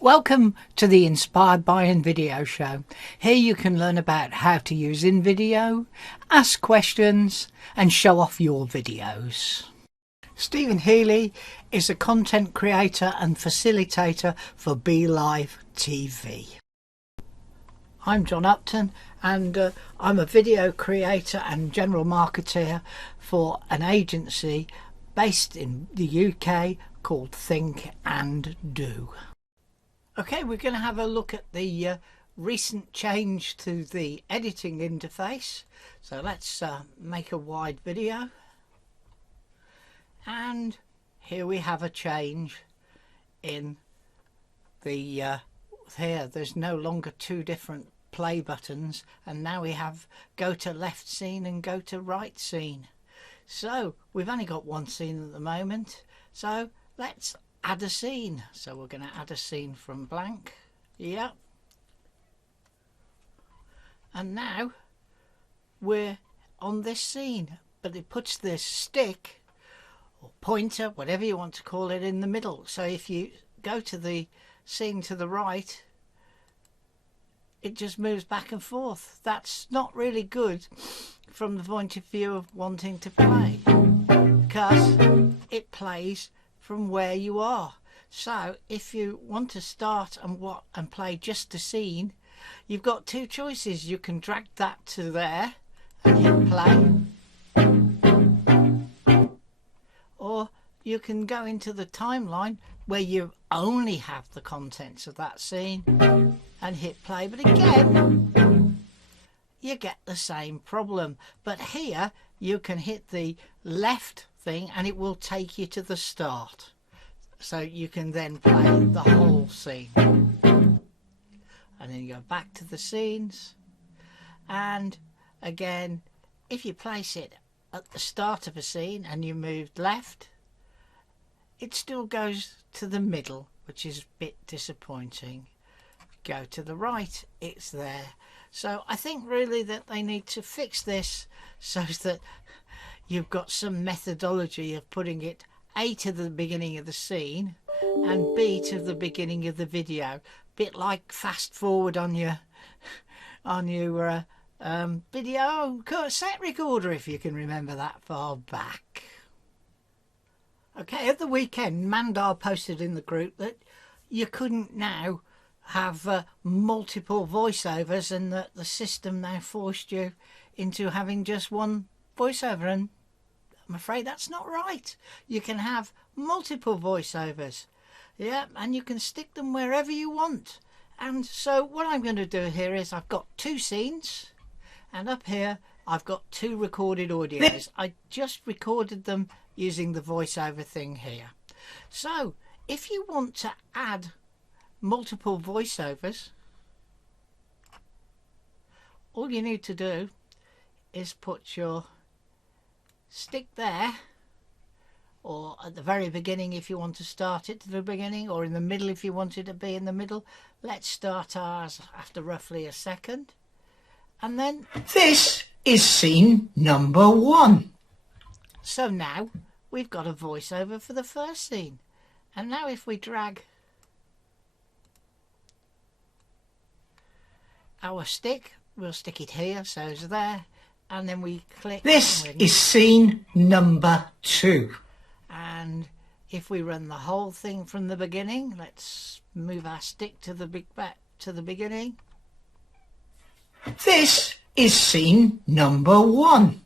Welcome to the Inspired by InVideo show. Here you can learn about how to use InVideo, ask questions and show off your videos. Stephen Healy is a content creator and facilitator for BeLive TV. I'm John Upton and I'm a video creator and general marketer for an agency based in the UK called Think and Do. Okay, we're going to have a look at the recent change to the editing interface. So let's make a wide video. And here we have a change in the here. There's no longer two different play buttons, and now we have go to left scene and go to right scene. So we've only got one scene at the moment, so let's add a scene. So we're going to add a scene from blank. Yeah. And now we're on this scene, but it puts this stick or pointer, whatever you want to call it, in the middle. So if you go to the scene to the right, it just moves back and forth. That's not really good from the point of view of wanting to play, because it plays from where you are. So if you want to start and play just the scene, you've got two choices. You can drag that to there and hit play, or you can go into the timeline where you only have the contents of that scene and hit play. But again, you get the same problem. But here you can hit the left thing and it will take you to the start, so you can then play the whole scene, and then you go back to the scenes. And again, if you place it at the start of a scene and you moved left, it still goes to the middle, which is a bit disappointing. Go to the right, it's there. So I think really that they need to fix this so that you've got some methodology of putting it A to the beginning of the scene and B to the beginning of the video. Bit like fast forward on your video set recorder, if you can remember that far back. Okay, at the weekend Mandar posted in the group that you couldn't now have multiple voiceovers, and that the system now forced you into having just one voiceover, and I'm afraid that's not right. You can have multiple voiceovers, yeah, and you can stick them wherever you want. And so what I'm going to do here is I've got two scenes, and up here I've got two recorded audios. I just recorded them using the voiceover thing here. So if you want to add multiple voiceovers, all you need to do is put your stick there, or at the very beginning if you want to start it to the beginning, or in the middle if you want it to be in the middle. Let's start ours after roughly a second, and then this is scene number 1. So now we've got a voiceover for the first scene. And now if we drag our stick, we'll stick it here, so it's there, and then we click. This is scene number 2. And if we run the whole thing from the beginning, let's move our stick to the beginning. This is scene number 1.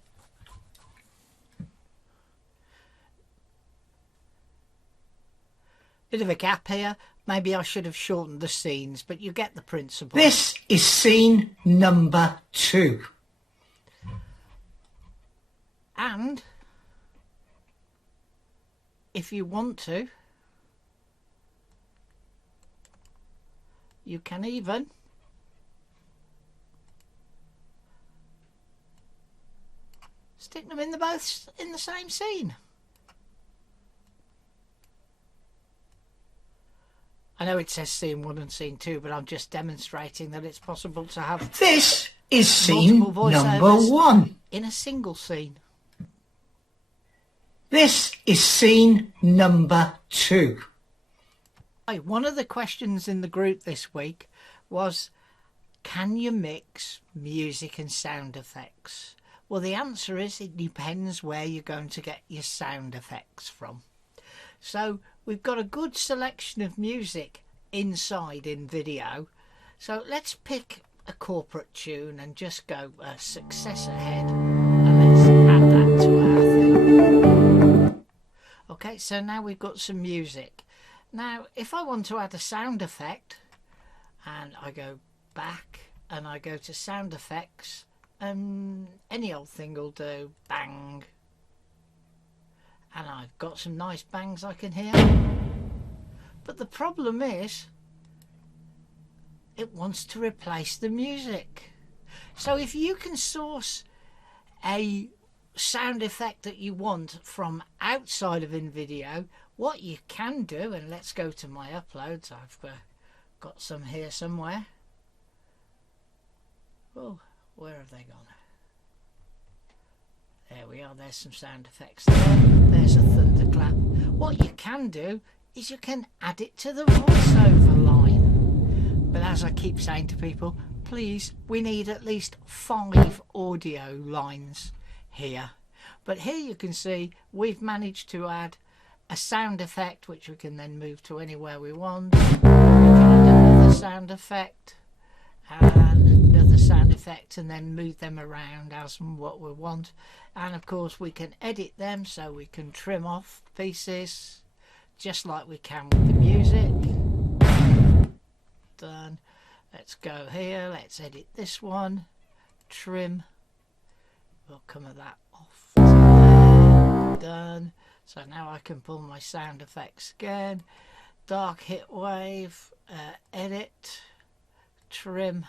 Bit of a gap here. Maybe I should have shortened the scenes, but you get the principle. This is scene number 2. And if you want to, you can even stick them in both in the same scene. I know it says scene 1 and scene 2, but I'm just demonstrating that it's possible to have this is scene number 1 in a single scene. This is scene number 2. One of the questions in the group this week was, can you mix music and sound effects? Well, the answer is it depends where you're going to get your sound effects from. So we've got a good selection of music inside InVideo. So let's pick a corporate tune and just go success ahead, and let's add that to our thing. Okay, so now we've got some music. Now if I want to add a sound effect, and I go back and I go to sound effects, and any old thing will do, bang, and I've got some nice bangs I can hear. But the problem is it wants to replace the music. So if you can source a sound effect that you want from outside of InVideo, what you can do, and let's go to my uploads, I've got some here somewhere. Oh, where have they gone? There we are, there's some sound effects there. There's a thunderclap. What you can do is you can add it to the voiceover line. But as I keep saying to people, please, we need at least 5 audio lines here. But here you can see we've managed to add a sound effect, which we can then move to anywhere we want. We can add another sound effect and another sound effect, and then move them around as what we want. And of course we can edit them, so we can trim off pieces just like we can with the music. Done. Let's go here, let's edit this one, trim, we'll come of that off to there. Done. So now I can pull my sound effects again, dark hit wave, edit, trim,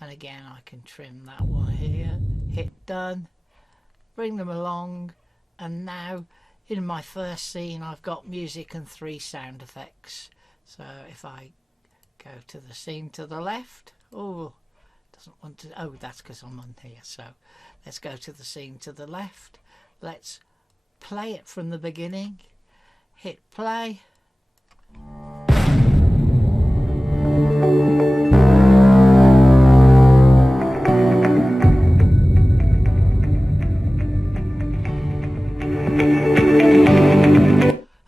and again I can trim that one here, hit done, bring them along, and now in my first scene I've got music and 3 sound effects. So if I go to the scene to the left, oh, doesn't want to, oh, that's because I'm on here. So let's go to the scene to the left, let's play it from the beginning, hit play.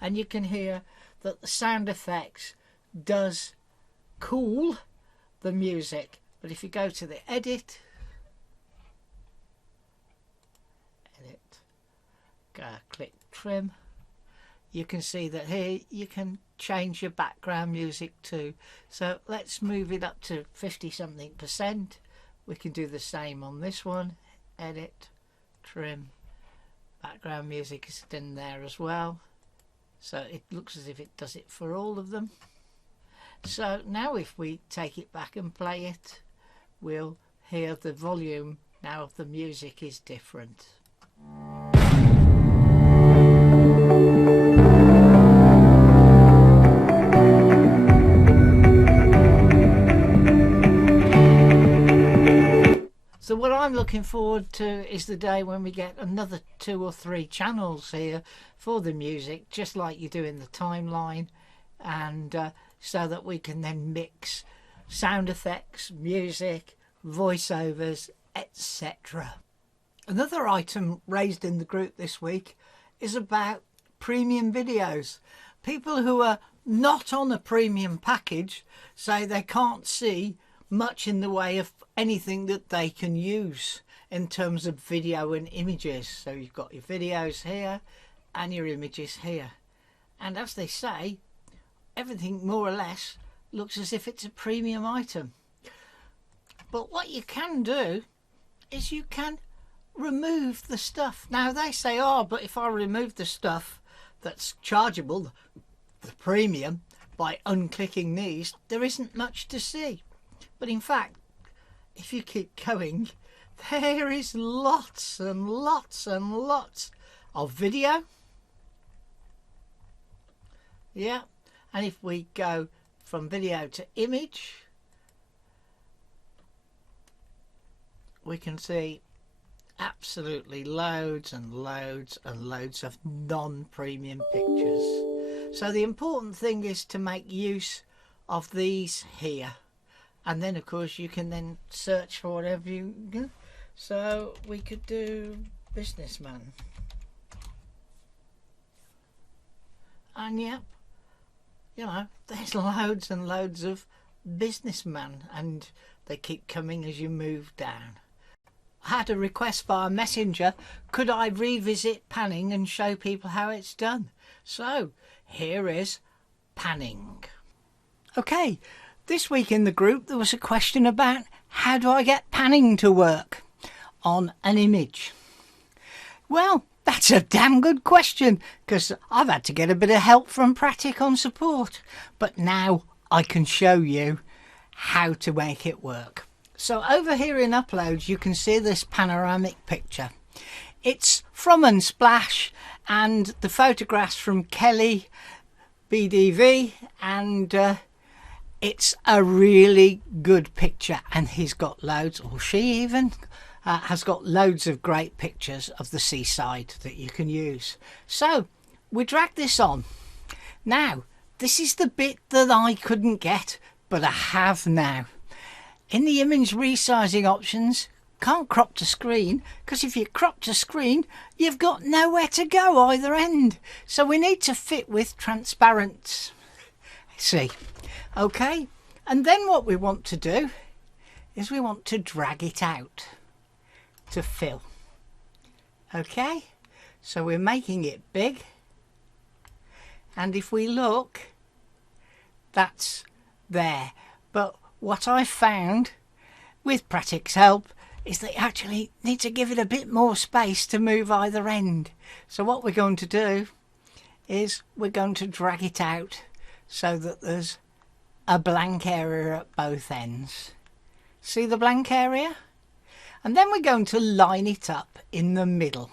And you can hear that the sound effects does cool the music. But if you go to the edit, go click trim, you can see that here you can change your background music too. So let's move it up to 50 something %. We can do the same on this one, edit, trim, background music is in there as well. So it looks as if it does it for all of them. So now if we take it back and play it, we'll hear the volume now of the music is different. So what I'm looking forward to is the day when we get another 2 or 3 channels here for the music, just like you do in the timeline, and so that we can then mix sound effects, music, voiceovers, etc. Another item raised in the group this week is about premium videos. People who are not on a premium package say they can't see much in the way of anything that they can use in terms of video and images. So you've got your videos here and your images here, and as they say, everything more or less looks as if it's a premium item. But what you can do is you can remove the stuff. Now they say, oh, but if I remove the stuff that's chargeable, the premium, by unclicking these, there isn't much to see. But in fact, if you keep going, there is lots and lots and lots of video. Yeah, and if we go from video to image, we can see absolutely loads and loads and loads of non-premium pictures. So the important thing is to make use of these here, and then of course you can then search for whatever you. So we could do businessman, and yep, you know, there's loads and loads of businessman, and they keep coming as you move down. I had a request via Messenger, could I revisit panning and show people how it's done? So here is panning. Okay, this week in the group there was a question about how do I get panning to work on an image? Well, that's a damn good question, because I've had to get a bit of help from Pratic on support, but now I can show you how to make it work. So over here in Uploads you can see this panoramic picture. It's from Unsplash, and the photographs from Kelly BDV, and it's a really good picture, and he's got loads, or she even has got loads of great pictures of the seaside that you can use. So we drag this on. Now this is the bit that I couldn't get, but I have now. In the image resizing options, can't crop to screen, because if you crop to screen you've got nowhere to go either end. So we need to fit with transparent. See, okay, and then what we want to do is we want to drag it out to fill. Okay, so we're making it big, and if we look, that's there. But what I found with Pratic's help is that you actually need to give it a bit more space to move either end. So what we're going to do is we're going to drag it out so that there's a blank area at both ends. See the blank area? And then we're going to line it up in the middle.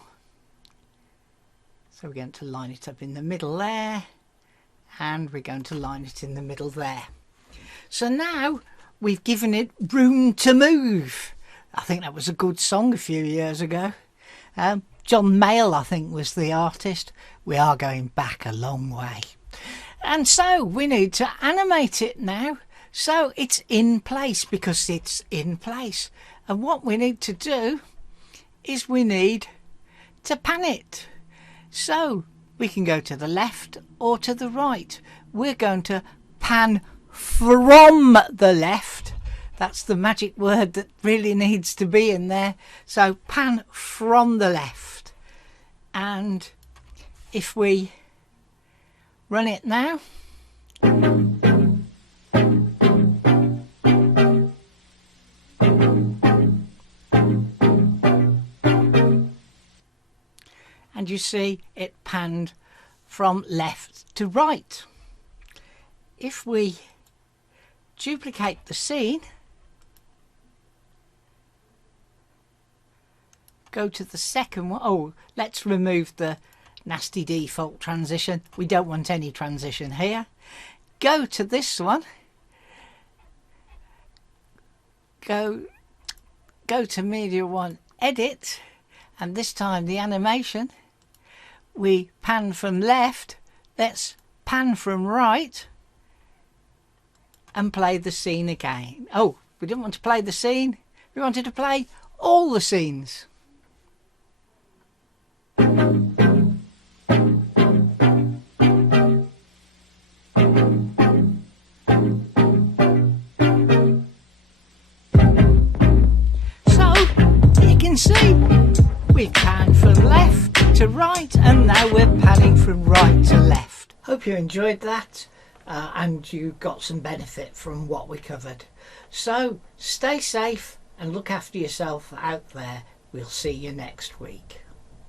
So we're going to line it up in the middle there, and we're going to line it in the middle there. So now we've given it room to move. I think that was a good song a few years ago. John Mayall, I think, was the artist. We are going back a long way. And so we need to animate it now. So it's in place, because it's in place. And what we need to do is we need to pan it. So we can go to the left or to the right. We're going to pan from the left. That's the magic word that really needs to be in there. So pan from the left. And if we run it now, and you see it panned from left to right. If we duplicate the scene, go to the second one. Oh, let's remove the nasty default transition. We don't want any transition here. Go to this one. Go to Media 1, Edit, and this time the animation. We pan from left. Let's pan from right and play the scene again. Oh, we didn't want to play the scene. We wanted to play all the scenes. See, we've panned from left to right, and now we're panning from right to left. Hope you enjoyed that and you got some benefit from what we covered. So stay safe and look after yourself out there. We'll see you next week.